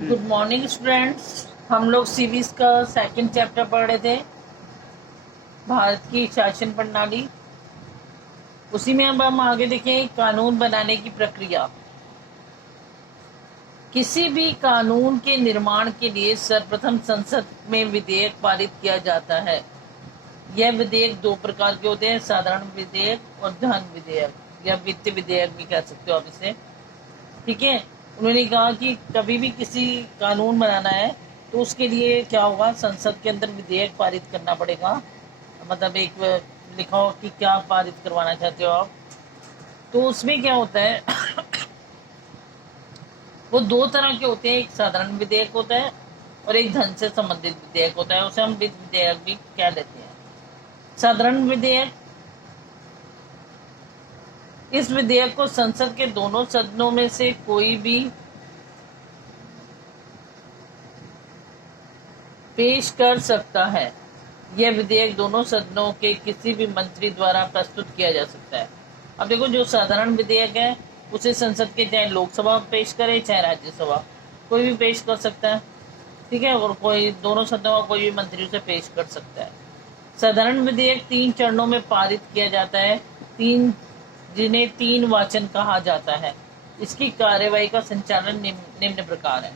Good morning students. हम लोग series का सेकंड चैप्टर पढ़ रहे थे, भारत की शासन प्रणाली। उसी में अब हम आगे देखें कानून बनाने की प्रक्रिया। किसी भी कानून के निर्माण के लिए सर्वप्रथम संसद में विधेयक पारित किया जाता है। यह विधेयक दो प्रकार के होते हैं, साधारण विधेयक और धन विधेयक या वित्त विधेयक भी कह सकते हो आप इसे। ठीक है। उन्होंने कहा कि कभी भी किसी कानून बनाना है तो उसके लिए क्या होगा, संसद के अंदर विधेयक पारित करना पड़ेगा। मतलब एक लिखा हो कि क्या पारित करवाना चाहते हो आप। तो उसमें क्या होता है वो दो तरह के होते हैं, एक साधारण विधेयक होता है और एक धन से संबंधित विधेयक होता है, उसे हम वित्त विधेयक भी कह देते हैं। साधारण विधेयक, इस विधेयक को संसद के दोनों सदनों में से कोई भी पेश कर सकता है। यह विधेयक दोनों सदनों के किसी भी मंत्री द्वारा प्रस्तुत किया जा सकता है। अब देखो, जो साधारण विधेयक है उसे संसद के चाहे लोकसभा पेश करे चाहे राज्यसभा, कोई भी पेश कर सकता है। ठीक है। और कोई दोनों सदनों का कोई भी मंत्री उसे पेश कर सकता है। साधारण विधेयक 3 चरणों में पारित किया जाता है, जिन्हें 3 वाचन कहा जाता है। इसकी कार्यवाही का संचालन निम्न प्रकार है।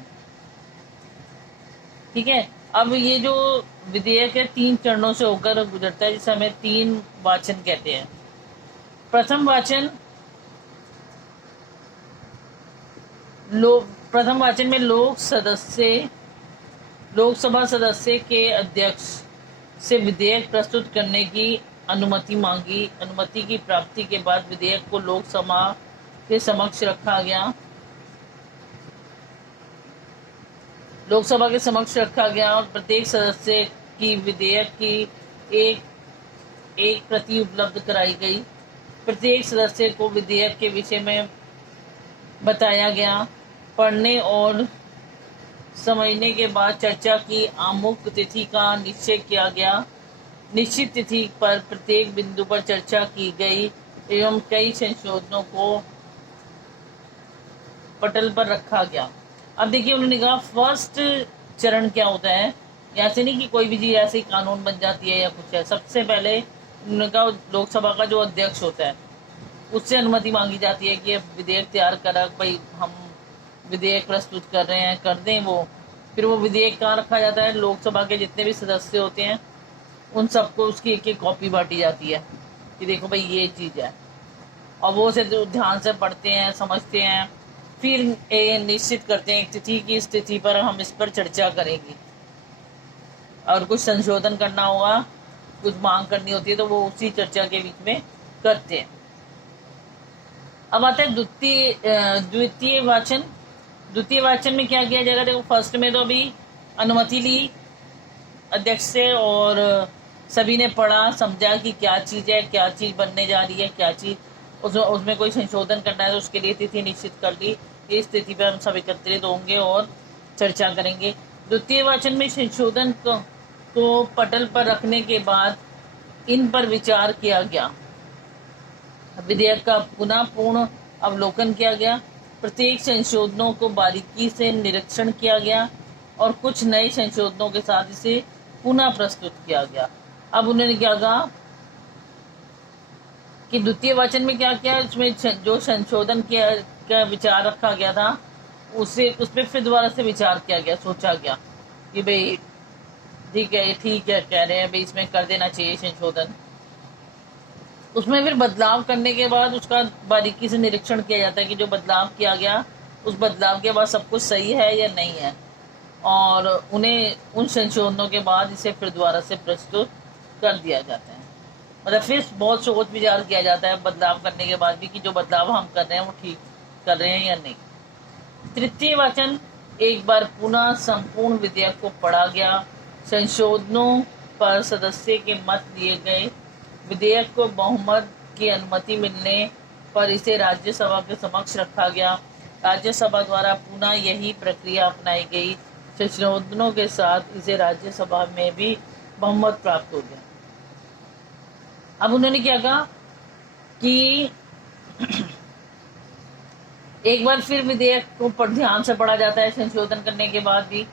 ठीक है। अब ये जो विधेयक है 3 चरणों से होकर गुजरता है, जिसे हमें 3 वाचन कहते हैं। प्रथम वाचन प्रथम वाचन में लोकसभा सदस्य के अध्यक्ष से विधेयक प्रस्तुत करने की अनुमति मांगी। अनुमति की प्राप्ति के बाद विधेयक को लोकसभा के समक्ष रखा गया। और प्रत्येक सदस्य की विधेयक की एक एक प्रति उपलब्ध कराई गई। प्रत्येक सदस्य को विधेयक के विषय में बताया गया। पढ़ने और समझने के बाद चर्चा की आमुख तिथि का निश्चय किया गया। निश्चित तिथि पर प्रत्येक बिंदु पर चर्चा की गई एवं कई संशोधनों को पटल पर रखा गया। अब देखिए, उन्होंने कहा फर्स्ट चरण क्या होता है। ऐसे नहीं कि कोई भी चीज ऐसे ही कानून बन जाती है या कुछ है। सबसे पहले उन्होंने कहा लोकसभा का जो अध्यक्ष होता है उससे अनुमति मांगी जाती है कि विधेयक तैयार करा, भाई हम विधेयक प्रस्तुत कर रहे हैं, कर दें वो। फिर वो विधेयक कहाँ रखा जाता है, लोकसभा के जितने भी सदस्य होते हैं उन सबको उसकी एक एक कॉपी बांटी जाती है कि देखो भाई ये चीज है, और वो उसे ध्यान से पढ़ते हैं, समझते हैं। फिर निश्चित करते हैं एक तिथि की, इस तिथि पर हम इस पर चर्चा करेंगे। और कुछ संशोधन करना होगा, कुछ मांग करनी होती है तो वो उसी चर्चा के बीच में करते हैं। अब आता है द्वितीय वाचन। द्वितीय वाचन में क्या किया जाएगा, देखो फर्स्ट में तो अभी अनुमति ली अध्यक्ष से और सभी ने पढ़ा समझा कि क्या चीज है, क्या चीज बनने जा रही है, क्या चीज उसमें कोई संशोधन करना है तो उसके लिए तिथि निश्चित कर ली। इस तिथि पर हम सब एकत्रित होंगे और चर्चा करेंगे। द्वितीय वाचन में संशोधन को पटल पर रखने के बाद इन पर विचार किया गया। विधेयक का पुनः पूर्ण अवलोकन किया गया। प्रत्येक संशोधनों को बारीकी से निरीक्षण किया गया और कुछ नए संशोधनों के साथ इसे पुनः प्रस्तुत किया गया। अब उन्होंने क्या कहा कि द्वितीय वाचन में क्या किया, इसमें जो संशोधन किया का विचार रखा गया था उस पर फिर दोबारा से विचार किया गया, सोचा गया कि भाई ठीक है कह रहे हैं भाई इसमें कर देना चाहिए संशोधन। उसमें फिर बदलाव करने के बाद उसका बारीकी से निरीक्षण किया जाता है कि जो बदलाव किया गया उस बदलाव के बाद सब कुछ सही है या नहीं है, और उन्हें उन संशोधनों के बाद इसे फिर दोबारा से प्रस्तुत कर दिया जाता है। मतलब फिर बहुत सोच विचार किया जाता है बदलाव करने के बाद भी कि जो बदलाव हम कर रहे हैं वो ठीक कर रहे हैं या नहीं। तृतीय वाचन, एक बार पुनः संपूर्ण विधेयक को पढ़ा गया, संशोधनों पर सदस्य के मत लिए गए। विधेयक को बहुमत की अनुमति मिलने पर इसे राज्यसभा के समक्ष रखा गया। राज्यसभा द्वारा पुनः यही प्रक्रिया अपनाई गई। संशोधनों के साथ इसे राज्यसभा में भी बहुमत प्राप्त हो गया। अब उन्होंने क्या कहा कि एक बार फिर विधेयक को ध्यान से पढ़ा जाता है संशोधन करने के बाद भी,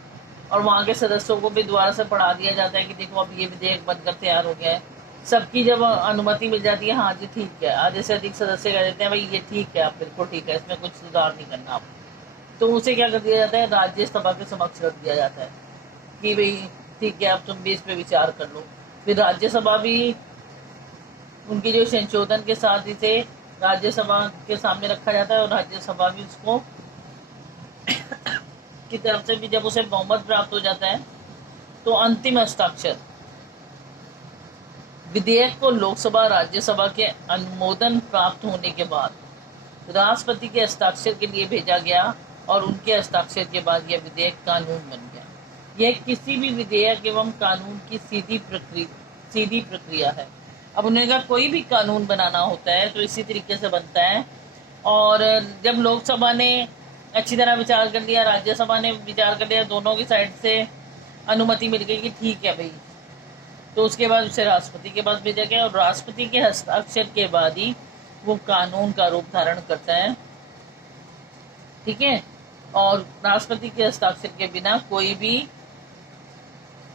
और वहां के सदस्यों को भी दोबारा से पढ़ा दिया जाता है कि देखो अब ये विधेयक बनकर तैयार हो गया है। सबकी जब अनुमति मिल जाती है, हाँ जी ठीक है, आधे से अधिक सदस्य कह देते हैं भाई ये ठीक है, आप बिल्कुल ठीक है, इसमें कुछ सुधार नहीं करना आप, तो उसे क्या कर दिया जाता है, राज्यसभा के समक्ष रख दिया जाता है कि भाई ठीक है, अब तुम भी इस पे विचार कर लो। फिर राज्यसभा भी उनके जो संशोधन के साथ इसे राज्यसभा के सामने रखा जाता है, और राज्यसभा भी उसको की तरफ से भी जब उसे बहुमत प्राप्त हो जाता है तो अंतिम हस्ताक्षर विधेयक को लोकसभा राज्यसभा के अनुमोदन प्राप्त होने के बाद राष्ट्रपति के हस्ताक्षर के लिए भेजा गया, और उनके हस्ताक्षर के बाद यह विधेयक कानून बन गया। यह किसी भी विधेयक एवं कानून की सीधी प्रक्रिया है। अब उन्हें कहा कोई भी कानून बनाना होता है तो इसी तरीके से बनता है, और जब लोकसभा ने अच्छी तरह विचार कर लिया, राज्यसभा ने विचार कर लिया, दोनों की साइड से अनुमति मिल गई कि ठीक है भाई, तो उसके बाद उसे राष्ट्रपति के पास भेजा गया, और राष्ट्रपति के हस्ताक्षर के बाद ही वो कानून का रूप धारण करता है। ठीक है, और राष्ट्रपति के हस्ताक्षर के बिना कोई भी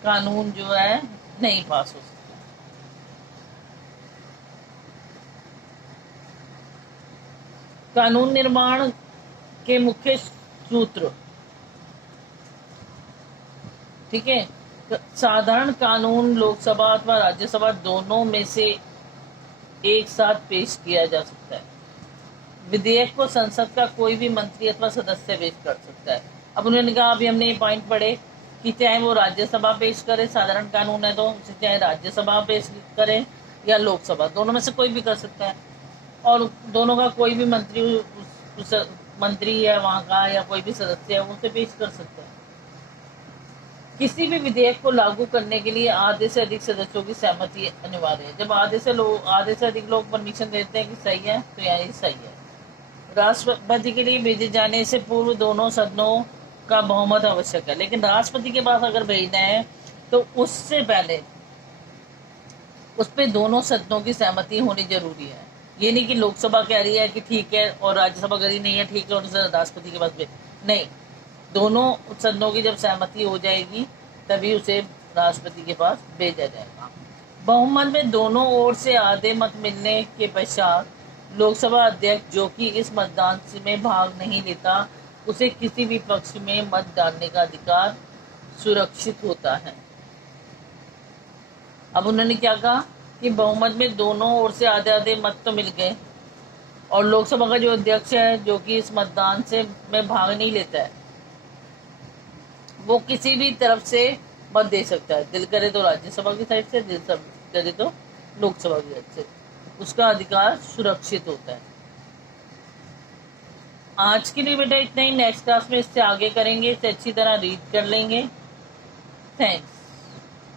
कानून जो है नहीं पास हो सकता। कानून निर्माण के मुख्य सूत्र, ठीक है, साधारण कानून लोकसभा अथवा राज्यसभा दोनों में से एक साथ पेश किया जा सकता है। विधेयक को संसद का कोई भी मंत्री अथवा सदस्य पेश कर सकता है। अब उन्होंने कहा, अभी हमने ये पॉइंट पढ़े कि चाहे वो राज्यसभा पेश करे, साधारण कानून है तो चाहे राज्यसभा पेश करे या लोकसभा, दोनों में से कोई भी कर सकता है, और दोनों का कोई भी मंत्री है वहां का या कोई भी सदस्य है वो उसे पेश कर सकता है। किसी भी विधेयक को लागू करने के लिए आधे से अधिक सदस्यों की सहमति अनिवार्य है। जब आधे से अधिक लोग परमिशन देते हैं कि सही है, तो यही सही है। राष्ट्रपति के लिए भेजे जाने से पूर्व दोनों सदनों का बहुमत आवश्यक है, लेकिन राष्ट्रपति के पास अगर भेजना है तो उससे पहले उस पर दोनों सदनों की सहमति होनी जरूरी है। ये नहीं कि लोकसभा कह रही है कि ठीक है और राज्यसभा कह रही नहीं है ठीक है और उसे राष्ट्रपति के पास भेज, नहीं, दोनों सदनों की जब सहमति हो जाएगी तभी उसे राष्ट्रपति के पास भेजा जाएगा। बहुमत में दोनों ओर से आधे मत मिलने के पश्चात लोकसभा अध्यक्ष, जो कि इस मतदान में भाग नहीं लेता, उसे किसी भी पक्ष में मत डालने का अधिकार सुरक्षित होता है। अब उन्होंने क्या कहा कि बहुमत में दोनों ओर से आधे आधे मत तो मिल गए, और लोकसभा का जो अध्यक्ष है जो कि इस मतदान से में भाग नहीं लेता है, वो किसी भी तरफ से मत दे सकता है। दिल करे तो राज्यसभा की साइड से, दिल करे तो लोकसभा की साइड से, उसका अधिकार सुरक्षित होता है। आज के लिए बेटा इतना ही। नेक्स्ट क्लास में इससे आगे करेंगे, इसे अच्छी तरह रीड कर लेंगे। थैंक्स।